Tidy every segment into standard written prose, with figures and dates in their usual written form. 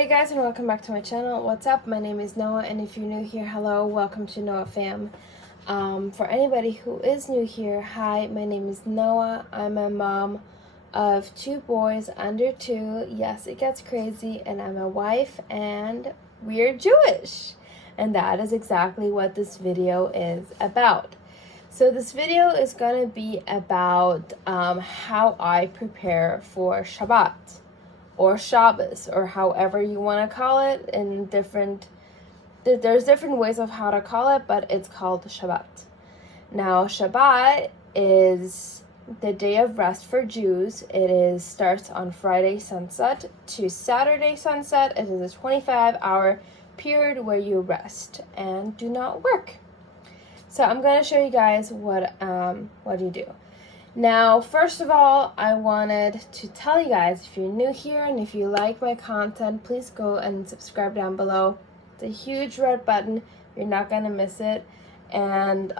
Hey guys, and welcome back to my channel. What's up? My name is Noah, and if you're new here, hello, welcome to Noah Fam. For anybody who is new here, hi, my name is Noah. I'm a mom of 2 boys under 2. Yes, it gets crazy, and I'm a wife, and we're Jewish. And that is exactly what this video is about. So this video is going to be about how I prepare for Shabbat or Shabbos, or however you want to call it. In there's different ways of how to call it, but it's called Shabbat. Now, Shabbat is the day of rest for Jews. It starts on Friday sunset to Saturday sunset. It is a 25-hour period where you rest and do not work. So I'm going to show you guys what you do. Now, first of all, I wanted to tell you guys, if you're new here and if you like my content, please go and subscribe down below. It's a huge red button. You're not going to miss it. And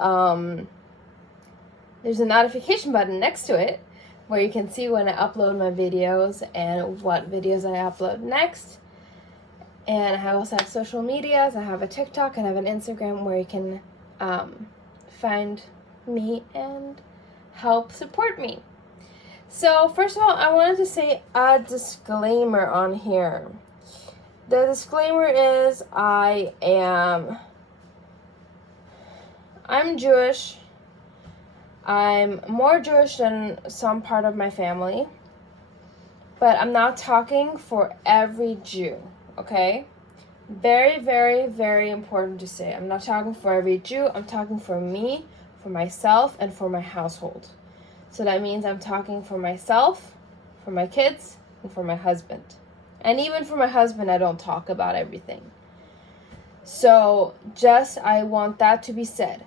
there's a notification button next to it where you can see when I upload my videos and what videos I upload next. And I also have social medias. I have a TikTok and I have an Instagram where you can find me and help support me. So first of all, I wanted to say a disclaimer on here. The disclaimer is I'm Jewish. I'm more Jewish than some part of my family, but I'm not talking for every Jew, okay? Very, very, very important to say. I'm not talking for every Jew. I'm talking for me, for myself, and for my household. So that means I'm talking for myself, for my kids, and for my husband. And even for my husband, I don't talk about everything. So I want that to be said.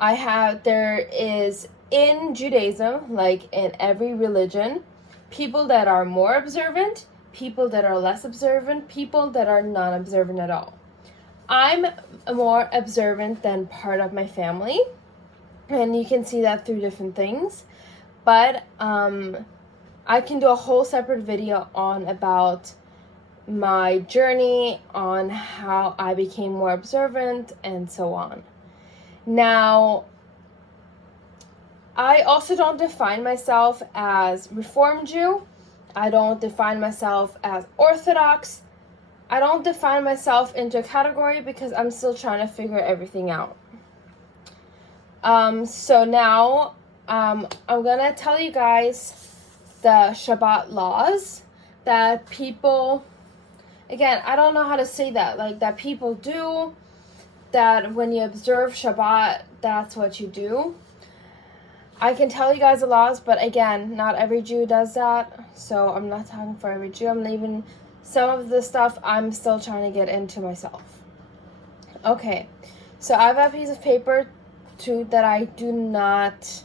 There is in Judaism, like in every religion, people that are more observant, people that are less observant, people that are non-observant at all. I'm more observant than part of my family, and you can see that through different things. But I can do a whole separate video about my journey, on how I became more observant, and so on. Now, I also don't define myself as Reform Jew. I don't define myself as Orthodox. I don't define myself into a category because I'm still trying to figure everything out. So now I'm gonna tell you guys the Shabbat laws that people, again, I don't know how to say that, like that people do, that when you observe Shabbat, that's what you do. I can tell you guys the laws, but again, not every Jew does that, so I'm not talking for every Jew. I'm leaving some of the stuff I'm still trying to get into myself. Okay, so I have a piece of paper too that I do not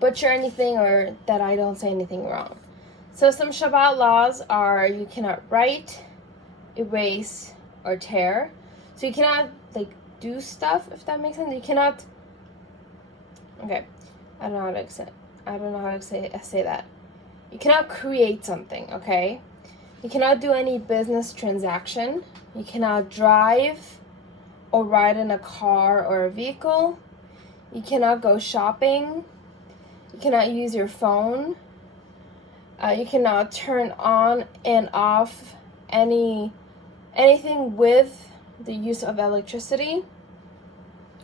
butcher anything, or that I don't say anything wrong. So some Shabbat laws are: you cannot write, erase, or tear. So you cannot do stuff, if that makes sense. You cannot. Okay, I don't know how to say that. You cannot create something, okay? You cannot do any business transaction. You cannot drive or ride in a car or a vehicle. You cannot go shopping. You cannot use your phone. You cannot turn on and off anything with the use of electricity.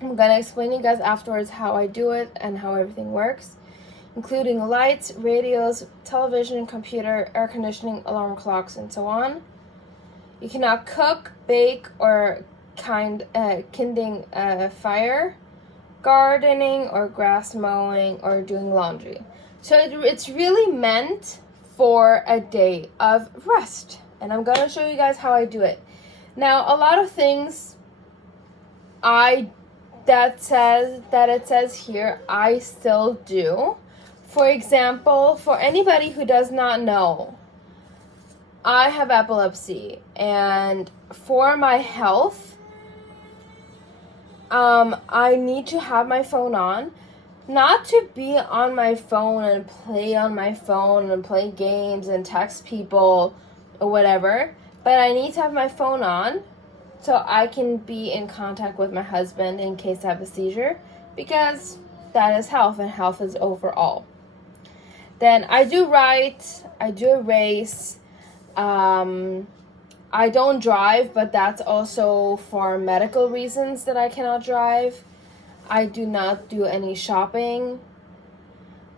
I'm going to explain to you guys afterwards how I do it and how everything works, including lights, radios, television, computer, air conditioning, alarm clocks, and so on. You cannot cook, bake, or kindling a fire, gardening, or grass mowing, or doing laundry. So it's really meant for a day of rest. And I'm going to show you guys how I do it. Now, a lot of things that it says here, I still do. For example, for anybody who does not know, I have epilepsy, and for my health, I need to have my phone on. Not to be on my phone and play games and text people or whatever. but I need to have my phone on so I can be in contact with my husband in case I have a seizure, because that is health, and health is overall. Then I do write, I do erase, I don't drive, but that's also for medical reasons that I cannot drive. I do not do any shopping.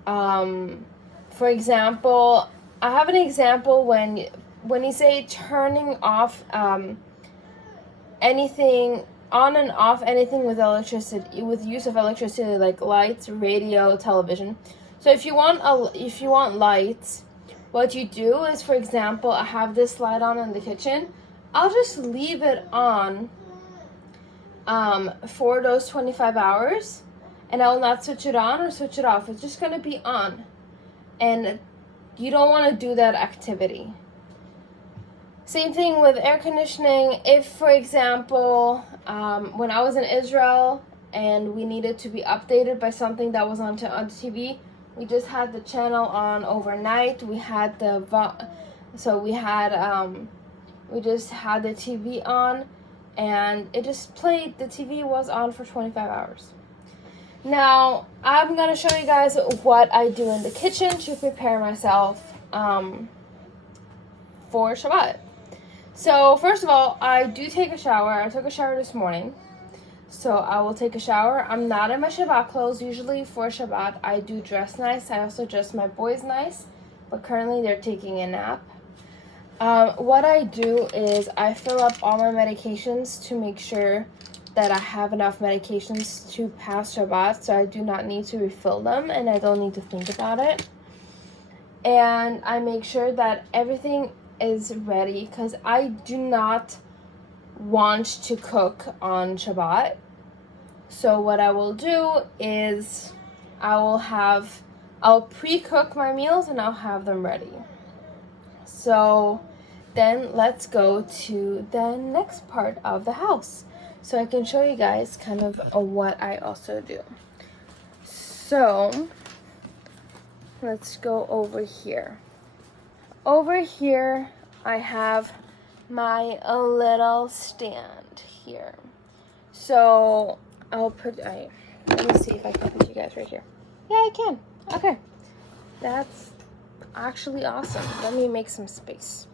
For example, I have an example when you say turning off anything, on and off anything with electricity, with use of electricity, like lights, radio, television. So if you want lights, what you do is, for example, I have this light on in the kitchen. I'll just leave it on for those 25 hours, and I will not switch it on or switch it off. It's just going to be on. And you don't want to do that activity. Same thing with air conditioning. If, for example, when I was in Israel and we needed to be updated by something that was on TV, we just had the channel on overnight. We had we just had the TV on, and it just played. The TV was on for 25 hours. Now, I'm going to show you guys what I do in the kitchen to prepare myself for Shabbat. So, first of all, I do take a shower. I took a shower this morning. So, I will take a shower. I'm not in my Shabbat clothes. Usually for Shabbat, I do dress nice. I also dress my boys nice. But currently, they're taking a nap. What I do is I fill up all my medications to make sure that I have enough medications to pass Shabbat, so I do not need to refill them, and I don't need to think about it. And I make sure that everything is ready, because I do not want to cook on Shabbat. So what I will do is I'll pre-cook my meals and I'll have them ready. So then let's go to the next part of the house, so I can show you guys kind of what I also do. So let's go over here. Over here, I have my little stand here. So let me see if I can put you guys right here. Yeah, I can. Okay. That's actually awesome. Let me make some space.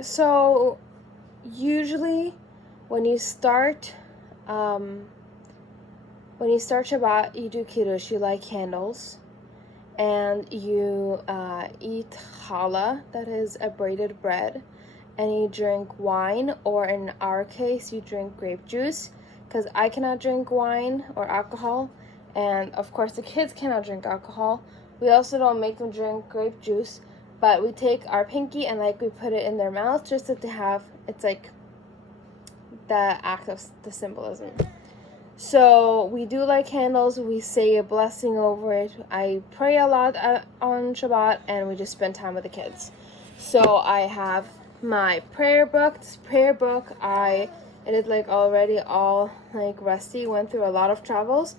So usually when you start Shabbat, you do kiddush, you light candles, and you eat challah, that is a braided bread, and you drink wine, or in our case, you drink grape juice, because I cannot drink wine or alcohol, and of course the kids cannot drink alcohol. We also don't make them drink grape juice, but we take our pinky and we put it in their mouth just that it's like the act of the symbolism. So we do light candles, we say a blessing over it. I pray a lot on Shabbat, and we just spend time with the kids. So I have my prayer book. This prayer book, it is already all rusty, went through a lot of travels.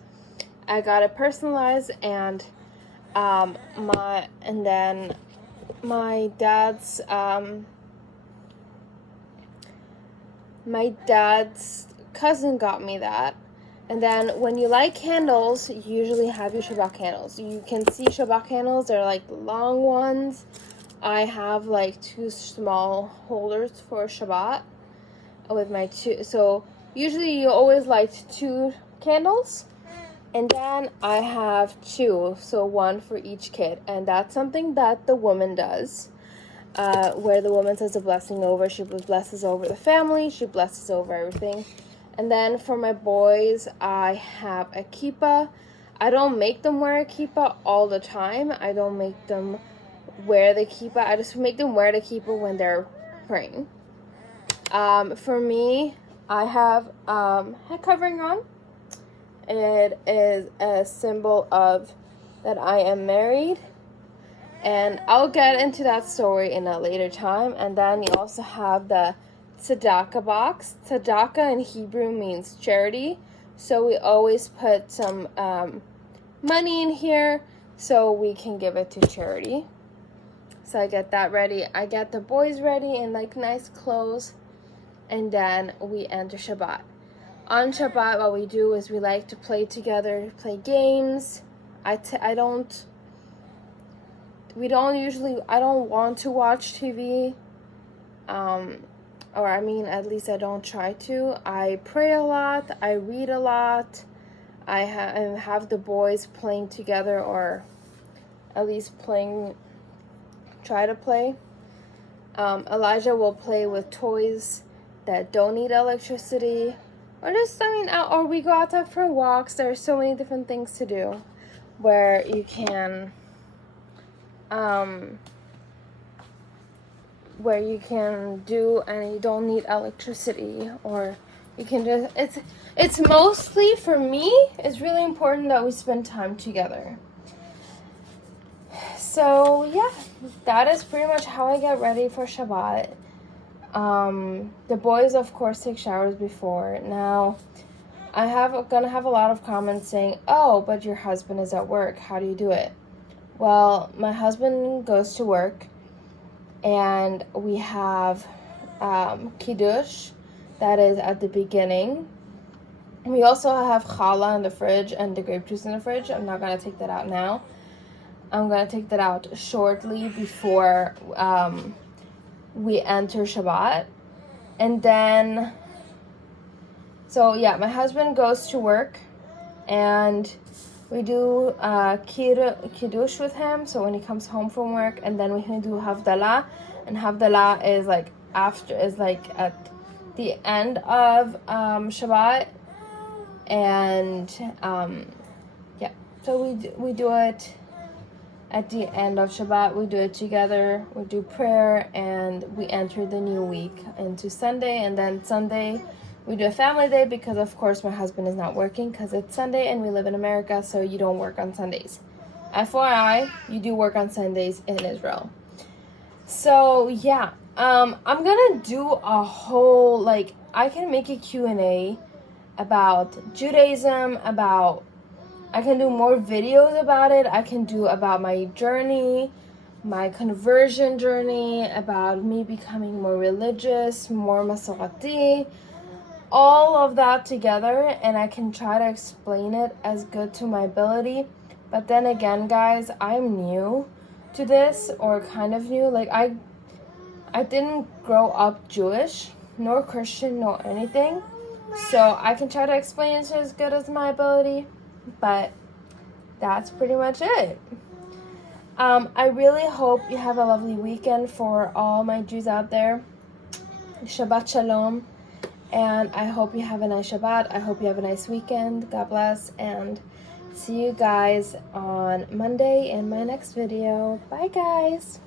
I got it personalized, and my dad's cousin got me that. And then when you light candles, you usually have your Shabbat candles. You can see Shabbat candles, they're the long ones. I have 2 small holders for Shabbat with my 2. So usually you always light 2 candles. And then I have 2, so 1 for each kid. And that's something that the woman does, where the woman says a blessing over. She blesses over the family. She blesses over everything. And then for my boys, I have a kippah. I don't make them wear a kippah all the time. I don't make them wear the kippah. I just make them wear the kippah when they're praying. For me, I have head covering on. It is a symbol of that I am married, and I'll get into that story in a later time. And then you also have the tzedakah box. Tzedakah in Hebrew means charity, so we always put some money in here so we can give it to charity. So I get that ready. I get the boys ready in like nice clothes. And then we enter Shabbat. On Shabbat, what we do is we like to play together, play games. I don't want to watch TV. Or I mean, at least I don't try to. I pray a lot. I read a lot. I have the boys playing together, or at least try to play. Elijah will play with toys that don't need electricity. Or just, or we go outside for walks. There are so many different things to do where you can do and you don't need electricity, or you can just, it's mostly, for me, it's really important that we spend time together. So yeah, that is pretty much how I get ready for Shabbat. The boys, of course, take showers before. Now, gonna have a lot of comments saying, oh, but your husband is at work. How do you do it? Well, my husband goes to work, and we have kiddush, that is at the beginning. We also have challah in the fridge and the grape juice in the fridge. I'm not gonna take that out now. I'm gonna take that out shortly before we enter Shabbat. And then, so yeah, my husband goes to work, and we do kiddush with him, so when he comes home from work, and then we do havdalah, and havdalah is like at the end of Shabbat, and yeah, so we do it at the end of Shabbat. We do it together. We do prayer, and we enter the new week into Sunday. And then Sunday, we do a family day, because of course my husband is not working because it's Sunday and we live in America, so you don't work on Sundays. FYI, you do work on Sundays in Israel. So yeah, I'm gonna do a whole, I can make a Q&A about Judaism, I can do more videos about it. I can do about my journey, my conversion journey, about me becoming more religious, more Masorati, all of that together, and I can try to explain it as good to my ability. But then again, guys, I'm new to this, or kind of new. I didn't grow up Jewish, nor Christian, nor anything, so I can try to explain it as good as my ability. But that's pretty much it. I really hope you have a lovely weekend for all my Jews out there. Shabbat Shalom. And I hope you have a nice Shabbat. I hope you have a nice weekend. God bless. And see you guys on Monday in my next video. Bye, guys.